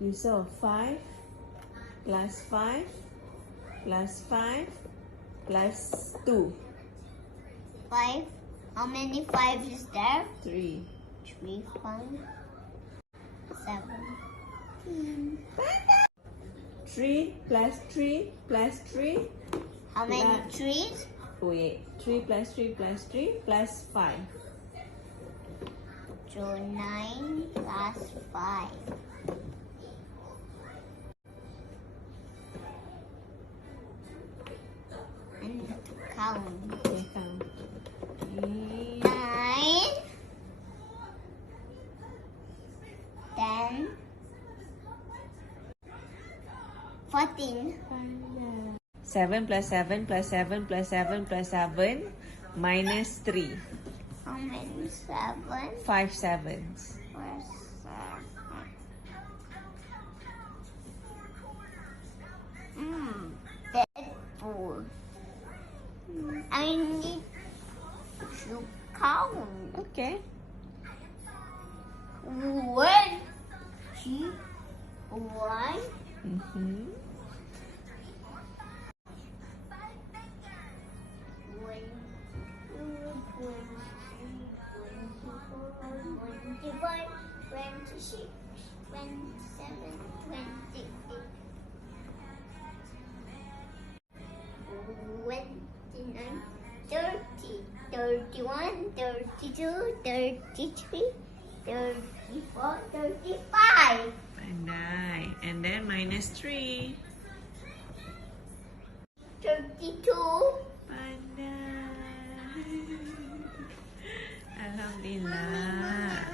Yusuf, 5 plus 5 plus 5 plus 2. 5. How many 5s is there? 3. 3, 5, 7. 3 plus 3 plus 3. How many 3s? Wait. 3 plus 3 plus 3 plus 5. So 9 plus 5. And count. Okay, count. 9, 10, 14. 7 plus 7 plus 7 plus 7 plus 7 minus 3. How many 7? 5 sevens. Deadpool. I need to count. Okay. 1, 2, 1. Mm-hmm. 25, 26, 27, 28, 29, 30, 31, 32, 33, 34, 35. Pandai. And then minus 3. 32. Pandai. Alhamdulillah.